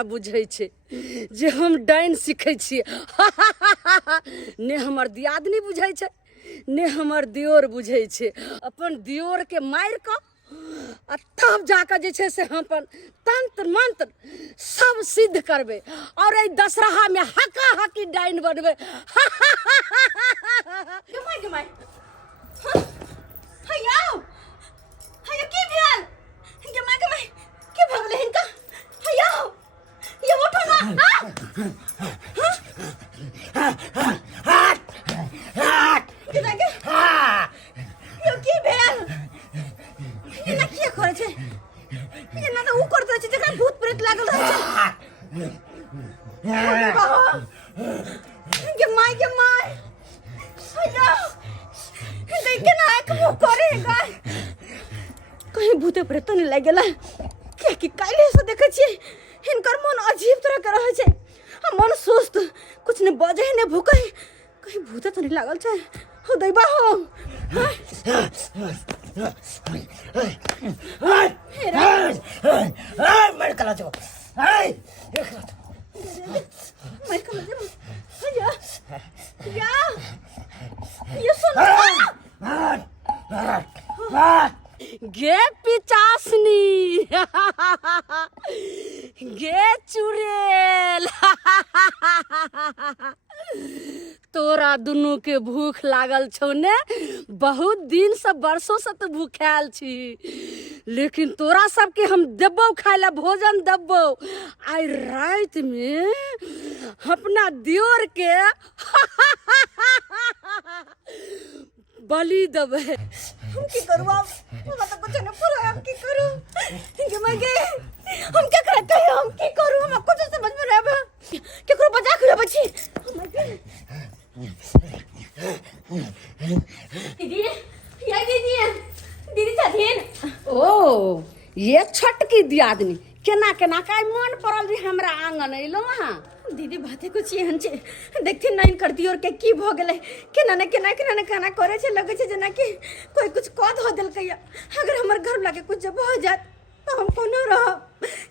हमरा बुझै छै जे हम डाइन सीखै छियै ने हमर दियादनी बुझै छै ने हमर दियोर बुझै छै। अपन दियोरके मारि कऽ आ तब जाकऽ जे छै से हम अपन तंत्र मंत्र सब सिद्ध करबै और एहि दशहरामे हका हकी डाइन बनबै। गमाय गमाय हैया हैया की भेल गमाय गमाय की भऽ गेलै हिनका हैया ये उठो ना यो की भेल ये ना की करे छै ये ना तो उ करते छै जकरा भूत प्रेत लागल रहै छै। गमाय गमाय हैया कहीं केना एक मुँह करे गाय कहीं भूते प्रेत नहीं लग गेला क्या कि काल्हि से देखे छियै हिनकर मन अजीब तरह के रहे छै मन सुस्त कुछ ने बजे ने भूखे कहीं भूते तो नहीं लागल छै हो दैबा हो मर कला जो मर कला जो या ये सुन गे पिचासनी गे चुड़ैल तोरा दुनू के भूख लागल छौ ने बहुत दिन से बरसों से तो भूखायल छी लेकिन तोरा सबके हम देबौ खाय ला भोजन देबौ आइ रात में अपना दियोर के बलि देबै। हम की करू अब हमरा तो कुछ नहीं पूरा हम की करू गमाय गे हम क्या करते हैं हम की करू हम कुछ समझ में नहीं आवे केकरो बजा के बची दीदी या दीदी दीदी छथिन ओ ये छोटकी दियादनी केना केना काय मन पड़ल जे हमरा आंगन अइलो वहाँ दीदी बाते कुछ एहन छै देखथिन नहीं करती और के की भ गेलै केना ने केना करे छै लगे छै जेना कि कोई कुछ क ध देलकै अगर हमर घर लागे कुछ जब हो जात तो हम कोनो रहब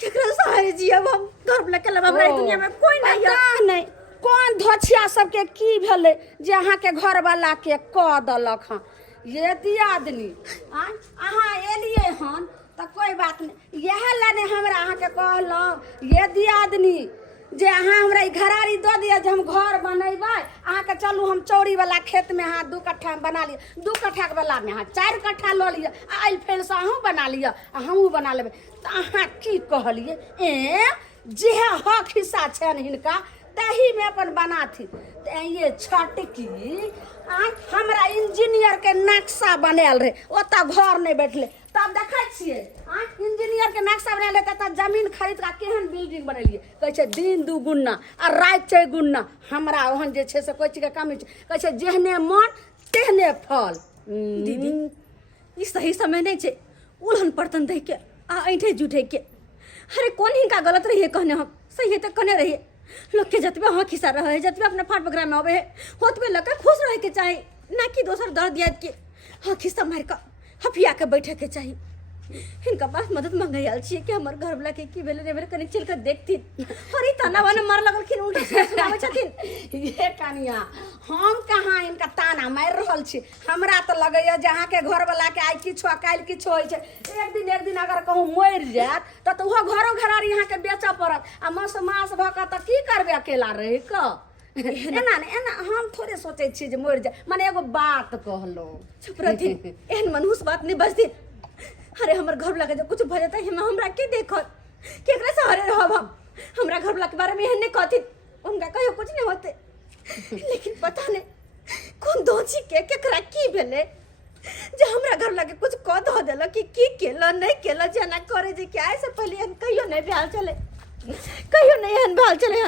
केकरा सहारे जियब हम घर लागे लब हमरा दुनिया में कोई नहीं है नहीं कौन धोछिया सबके की भेलै जे अहाँ के घर वाला के क देलक हँ ये दियादनी अहाँ एलियै हन तो कोई बात नहीं यह लाने हमरा अहाँ के कहलहुँ ये दियादनी जे अहाँ हमरा ई घरारी दऽ दिअ जे हम घर बनेबै अहाँके चलू हम चौड़ी वाला खेत में अहाँ 2 कट्ठा में बना लिअ 2 कट्ठा के वाला में अहाँ 4 कट्ठा लऽ लिअ आइल फेर से अहूँ बना लिअ आ हमहूँ बना लेबै तऽ अहाँ की कहलियै जे हक हिस्सा छनि हिनका तही में अपन बनाथी ये छटकी हमरा इंजीनियर के नक्शा बनायल रहे ओतऽ घर नहीं बैठले तब देखै छियै इंजीनियर के नक्शा बनायल रहे तब जमीन खरीद के केहन बिल्डिंग बनेलिए कहै छै दिन 2 गुना आ रात 4 गुना हमरा ओहन जे छै से कोई चीज के कमी छै कहै छै जेहने मन तेहने फल। दीदी ई सही समय नहीं छै उलहन पड़तन दे के आ ऐठे जुठे के अरे कौन हिनका गलत रहिए कहने हम सही तक कहने रहिए लोग के जतबे हक हिस्सा रहे जतबे अपने फाट बकरा में आवे होतबे लग खुश रहे के चाही ना कि दोसर दर्द याद के हक हिस्सा मार के हफिया के बैठे के चाही इनका पास मदद मांगे आल छी कि हमर घर वाला के की भेले रे बेर कनी चल के देखती अरे ताना वाना मार लगलखिन उल्टा सुनावे छथिन ये कनिया हम कहाँ इनका ताना मार रहल छी हमरा तो लगैया जे अहाँ के घर वाला के आई किछो काल किछो होय छै एक दिन अगर कहूँ मर जात तो वो घरो घरारी यहाँ के बेचऽ पड़त आ मास भऽ कऽ तऽ की करबे अकेला रहि कऽ एना हम थोड़े सोचे छी जे मर जाए माने एगो बात कहलो चुप रहती एहन मनहूस बात नहीं बजती अरे हमर घर वाला के जब कुछ भ जाता है हमरा के देखत केकरा सहारे रहब हम हमरा घर वाला के बारे में एहन नहीं कहती उनका कहियो कुछ नहीं होते लेकिन पता नहीं कौन दोची के केकरा की भेले जे हमरा घर वाला के कुछ कह द देलक कि की केला नहीं केला जना करे जे क्या से पहले हम कहियो नहीं भेल चले कहियो नहीं एहन भेल चले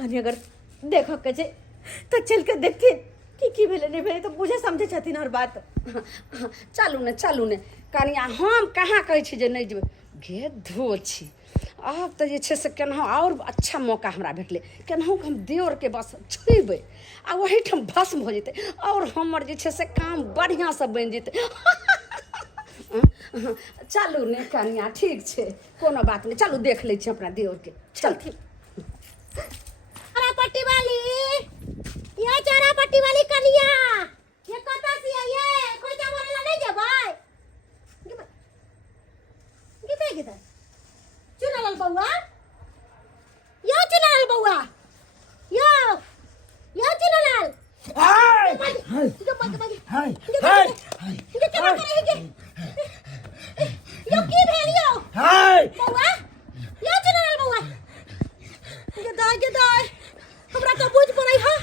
कनी अगर देखो के जे तो चल के देखती की भेले नहीं भेले तो बुझे समझे छथिन हर बात चलू ने कनिया हम कहाँ कहै छी जे नहीं जेबै गे धो छी अब तो जे छै से केनाहु और अच्छा मौका हमरा भेटले केनाहु हम देवर के बस छुबै आ वही ठाम भस्म हो जेतै और हमर जे छै से काम बढ़िया से बनि जेतै चलू ने कनिया ठीक छै कोनो बात नहीं चलू देख लै छी अपना देवर के चल ठीक चारा पट्टी वाली ये चारा पट्टी वाली कनिया ये कता सी है ये कोई जा बोले नहीं जबाय गिबे चुनालाल बउआ यो चुनालाल बउआ यो चुनालाल हाय जो मत मत हाय हाय ये क्या करे है यो की भेलियो हाय बउआ यो चुनालाल बउआ के दाय हमरा तो बुझ पड़ै है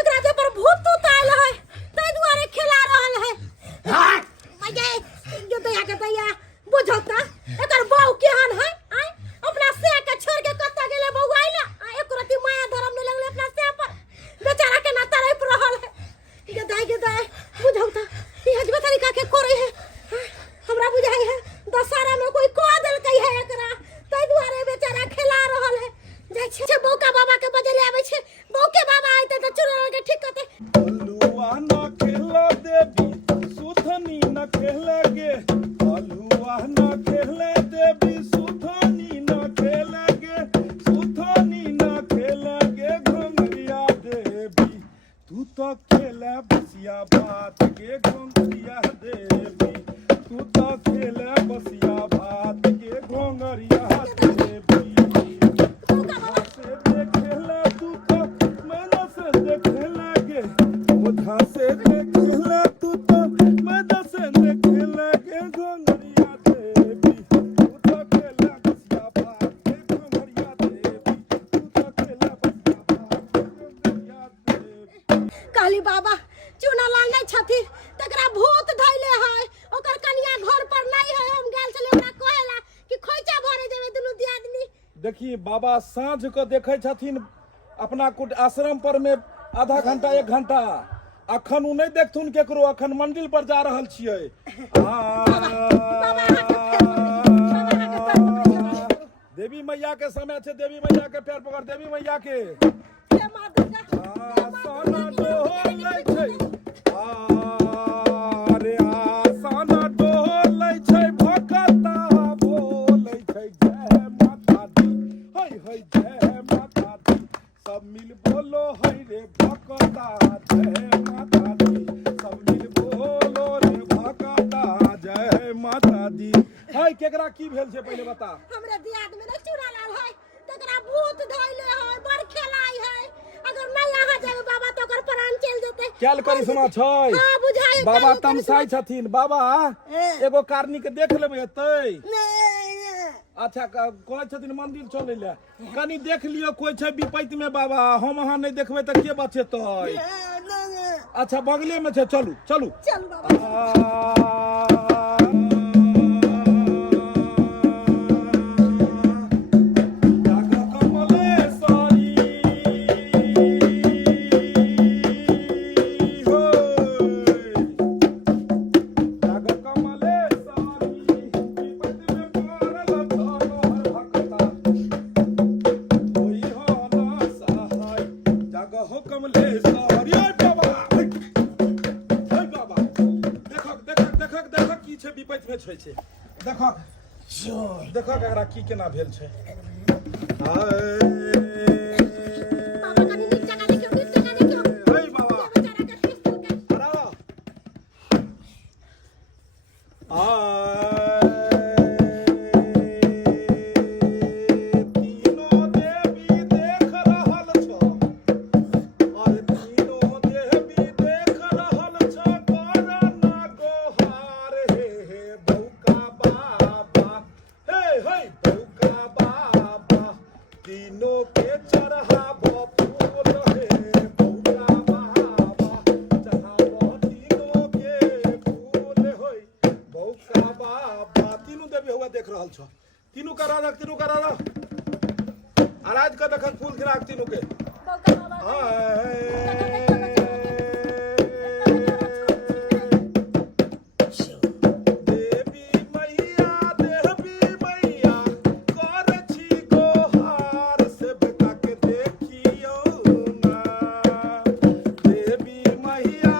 एकरा जे पर भूत तो आइल है तै दुआरे खेला रहल है हाय मजे जो दया के दया बुझौता एकर बाऊ केहन है आय अपना से के छोड़ के कत्ता गेले बउआ आइला एक रति माया धर्म नहीं लगले अपना से पर बेचारा के ना तरफ रहल है के दाय बुझौता ई हजबे तरीका के करे है हमरा बुझाई है दशहरा में कोई को दल कई है एकरा तै दुआरे बेचारा खेला रहल है जाय छे बौका बाबा के बजले आबै छे बौके बाबा आइते त चुरा के ठीक करते अलुआ न खेला देवी सुथनी न खेलगे अलुआ न खेले देवी सुथनी न खेलगे सुथनी न खेलगे घंगरिया देवी तू तो खेले बसिया बात के घंगरिया देवी तू तो खेले बसिया बात के घंगरिया देवी से देखला तू तो मैंने से देखला गे ओधा से देखला तू तो मैंने से देखला गे घंगरिया देवी तू तो खेला बसिया बात के घंगरिया देवी तू तो खेला बसिया बात के घंगरिया देवी काली बाबा चुनालाल नहीं छथि तकरा भूत धैले है ओकर कन्या घर पर नहीं है हम गेल चले ओकरा कहेला कि खोइचा भरे देबे दुनु दियादनी देखिए बाबा साँझ को देखे छथिन अपना कुट आश्रम पर में आधा घंटा 1 घंटा अखन उ नहीं देखथुन केकरो अखन मंदिर पर जा रहल छियै देवी मैया के समय छै देवी मैया के पैर पकड़ देवी मैया के हे मां दुर्गा साना डोल लै छै रे साना डोल लै छै भकता बोलै छै जय माता दी हई हई जय माता दी सब मिल बोलो हई रे भकता जय माता दी सब मिल बोलो रे भकता जय माता दी हई केकरा की भेल छै पहिले बता हमरा दियाद में चुनालाल है तकरा भूत धैले है बड़ खेलाई है अगर नहीं यहाँ जाबे बाबा तो ओकर प्राण चल जेते कैल करिश्मा छै हां बुझाई बाबा तमसाई छथिन बाबा एगो कारनी के देख लेबै एतै अच्छा कहै छथिन मंदिर चलै ले कनी देख लियो कोई छै विपैत में बाबा हम अहाँ नहीं देखबै त के बचेतै अच्छा बगले में छै चलू चलू चल बाबा देखक देखक एकरा की केना भेल छै बाबा कनी नीचा का देखियो हे बाबा बेचारा के पिस्तौल के तीनों देवी देख रहल छो और तीनों देवी देख रहल छो करना गोहार हे हे बौका बाबा हे हे बौका बाबा तीनों के चढ़ाबो फूल हे बौका बाबा चढ़ाबो तीनों के फूल होय बौका बाबा तीनों देवी हुआ देख रहल छो तीनों का राधा आराज का देखक फूल खिराक तीनों के बौका बाबा देवी मैया कर छी गोहार से बेटा के देखियो ना देवी मैया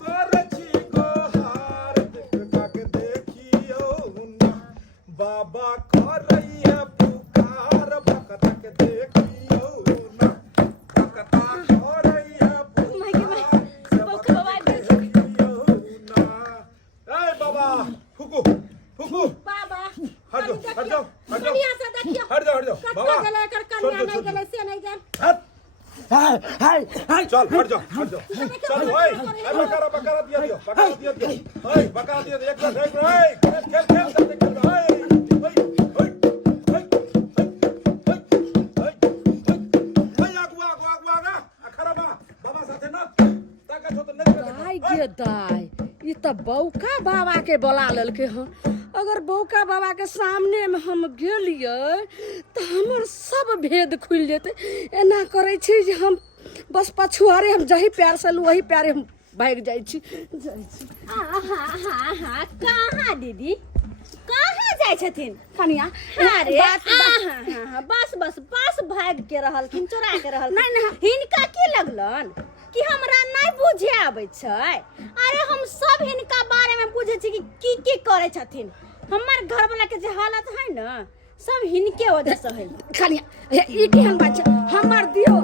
कर छी गोहार बाबा फुकू फुकू बाबा हट जाओ हट जाओ हट जाओ कनिया से देखियो हट जाओ बाबा गले कर कन्या नहीं गले से नहीं जान हट हाय हाय हाय चल हट जाओ चल ओए बकरा दिया दियो ओए बकरा दिया दे एक मिनट ओए खेल खेल जाते खेल ओए दाई गे दाई ई त बौका बाबा के बोला लेलके हन अगर बौका बाबा के सामने में हम गेलिए तो हमर सब भेद खुल जेते एना करे छी जे हम बस पछुआरे हम जही प्यार से लू वही प्यारे हम भाग जाई छी आहा कहाँ दीदी कहाँ जाय छथिन कनिया अरे बस बस बस भाग के रहल किन चोरा के रहल नहीं हिनका की लगलन कि हमरा नहीं बुझे आबै छै अरे हम सब हिनका बारे में पूछे छी कि की करे छथिन हमर घर वाला के जे हालत है ना सब हिनके वजह से है कनिया ई केहन बात छै हमर दियो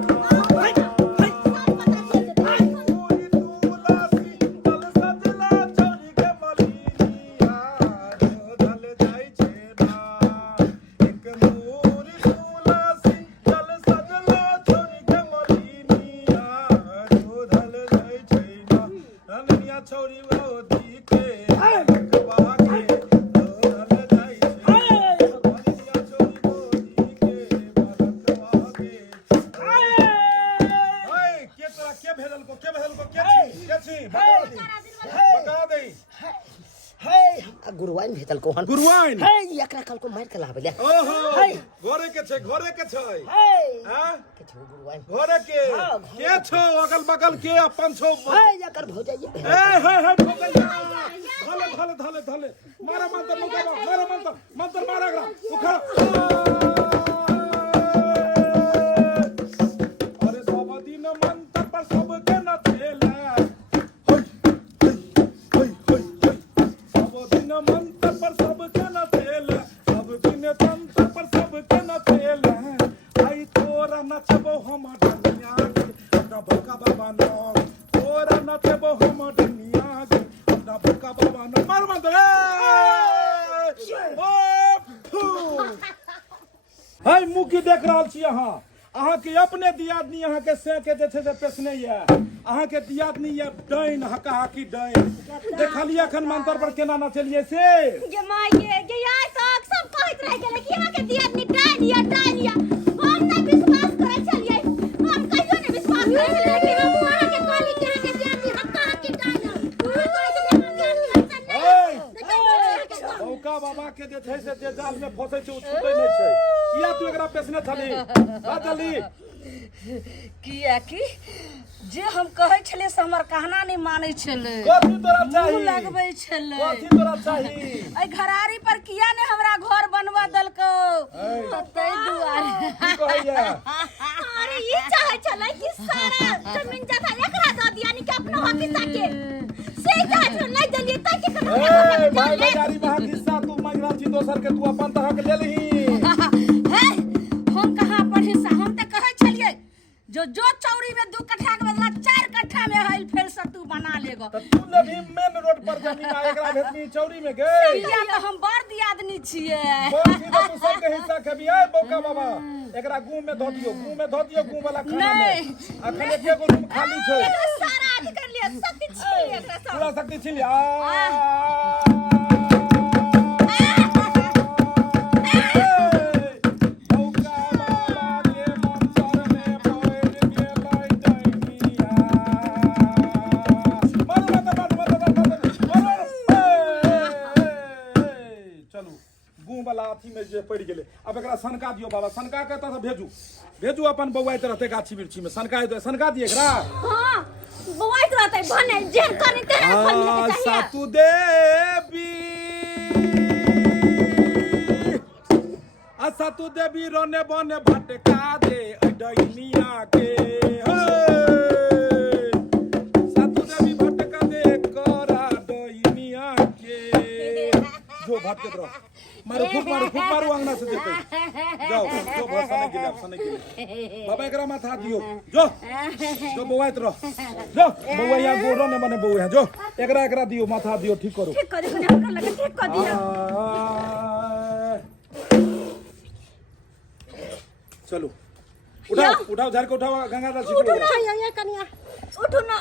गुरुवाइन भेटल कोहन गुरुवाइन हे एकरा कल को मार के लाबे ले ओहो हाय घरे के छै हे हां के छो गुरुवाइन घरे के छो अगल बगल के अपन छो हे एकर भौजाई ए हे धले धले धले मारा मंत्र मुका मारा मंत्र मारा गरा उखा अरे सब दिन मंत्र पर सब के न चले सब दिन मंत्र पर सब के न चले सब दिन तंत्र पर सब के न चले आई तोरा नचबो हम दुनिया के अपना बका बाबा नो तोरा नचबो हम दुनिया के अपना बका बाबा नो मार मंत्र हाय मुकी देख रहल छी अहाँ के अपने दियादनी अहाँ के से के जे छै से पेशने ये अहाँ के दियादनी ये डाइन हका हकी डाइन देखलिए अखन मंत्र पर केना नचलिए से ये माये ये यार सब कहत रह गेले कि अहाँ के दियादनी डाइन या हम नहीं विश्वास करे छलिए हम कहियो नहीं विश्वास करे छलिए कि हम अहाँ के कहली कि अहाँ के दियादनी हक्का हकी डाइन बौका बाबा के जे छै से जे जाल में फंसे छै उ छूटे नहीं छै किया तू एकरा पेशने छली बाजली किया कि जे हम कहै छले से हमर कहना नहीं मानै छले कथि तोरा चाही मुंह लगबै छले कथि तोरा चाही ए घरारी पर किया ने हमरा घर बनवा दलको तै दुआरे की कहैया अरे ये चाहे छले कि सारा जमीन जथा एकरा द दिया नि कि अपना हिस्सा के से चाहे नहीं देलिए त के ए भाई बाजारी भाग हिस्सा तू मंगरा छी दोसर के तू अपन तरह के ले लही है हम कहां पर हिस्सा हम त कहै छलिए जो चौरी में 2 कट्ठा के बदला 4 कट्ठा में हल फेर से तू बना लेगो त तू ने भी मेन रोड पर जमीन आ एकरा भेटनी चौरी में गे किया तो हम बड़ दियादनी छिए बोल छी तू सब के हिस्सा खेबी ए बौका बाबा एकरा गूं में धो दियो गूं वाला खाना में अखन एक गो रूम खाली छै सारा अधिकार लिया सब कुछ छीन लिया एकरा सब पूरा शक्ति छिली में जे पड़ गेले अब एकरा सनका दियो बाबा सनका के त भेजू अपन बौआ रहते गाछी बिरछी में सनका दिए एकरा हां बौआ रहते भने जेन करे तेरे फल मिले के चाहिए सातु देवी सातु देवी रोने बने भटका दे डैनिया के सातु देवी भटका दे करा डैनिया के जो भटकत रहो मारो फूक मारो अंगना से देते जाओ जो भसा नहीं गिले सने गिले बाबा एकरा माथा दियो जो बौआइत रहो जो बौआ या गोरो ने मने बौआ जो एकरा दियो माथा दियो ठीक करो ठीक कर दे हम कर लगे ठीक कर दिया चलो उठाओ झाड़ के उठाओ गंगाधर जी उठो ना ये कन्या उठो ना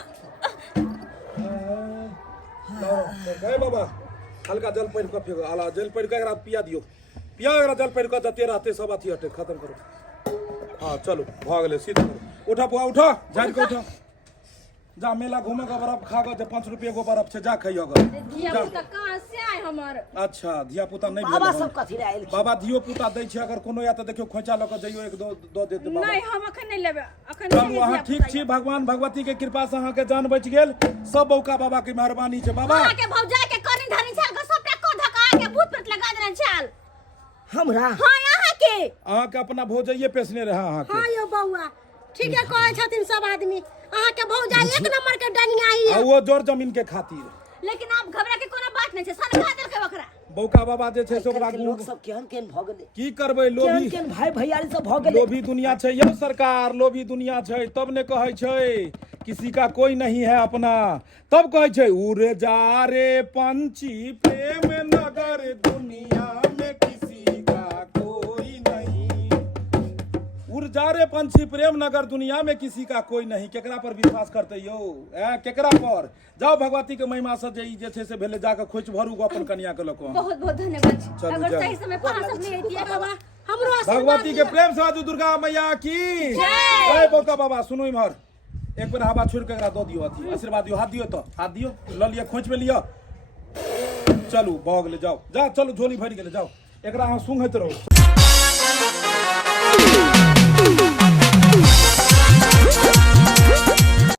गए बाबा हल्का जल पैर का फेंको आला जल पैर का एकरा पिया दियो एकरा जल पैर का जते रहते सब अथी हटे खत्म करो हां चलो भाग ले सीधा करो उठा बुआ उठा झाड़ के उठा जा मेला घूमे का बर्फ खा गए 5 रुपये को बर्फ से जा खाइयो गा दिया पुता कहां से आए हमर अच्छा धिया पुता नहीं बाबा सब कथी रे आइल बाबा धियो पुता दै छै अगर कोनो या त देखियो खोंचा ल के जइयो एक दो दे दे बाबा नहीं हम अखन नहीं लेबे अखन चलू अहाँ ठीक छी भगवान भगवती के कृपा से अहाँ के जान बच गेल सब बौका बाबा के मेहरबानी छै बाबा के भौजाई के कनी धनी छाल के सबटा को धका के भूत प्रेत लगा देने छाल हमरा हां यहाँ के अहाँ के अपना भौजाइए पेशने रहे अहाँ के हां यो बौआ ठीक है कहै छथिन सब आदमी अहाँ के भौजाई एक नंबर के डनिया ही आ वो जोर जमीन के खातिर लेकिन आप घबरा के कोनो बात नहीं छै सन खा देलकै ओकरा बौका बाबा जे छै से ओकरा लोग सब केहन भ गेलै की करबै लोभी केहन भाई भैयारी सब भ गेलै लोभी दुनिया छै यौ सरकार लोभी दुनिया छै तब ने कहै छै किसी का कोई नहीं है अपना तब कहै छै उड़ जा रे पंछी प्रेम नगर दुनिया में किसी का कोई नहीं उड़ जा रे पंछी प्रेम नगर दुनिया में किसी का कोई नहीं केकरा पर विश्वास करते यौ केकरा पर जाओ भगवती के महिमा से जे छै से भेले जाके खोज भरू गो अपन कन्या के लको बहुत बहुत धन्यवाद चलू, अगर जाओ। सही समय पर आ सब नहीं आइतिए बाबा हमरो आशीर्वाद भगवती के प्रेम से बाजू दुर्गा मैया की जय बौका बाबा सुनो इम्हर एक बार हवा छोड़ के एकरा दो दियो अथी आशीर्वाद दियो हाथ दियो ल लिया खोंच में लिया चलू भग ले जाओ जा चलो झोली भर गेले जाओ एकरा अहाँ सुंघैत रहो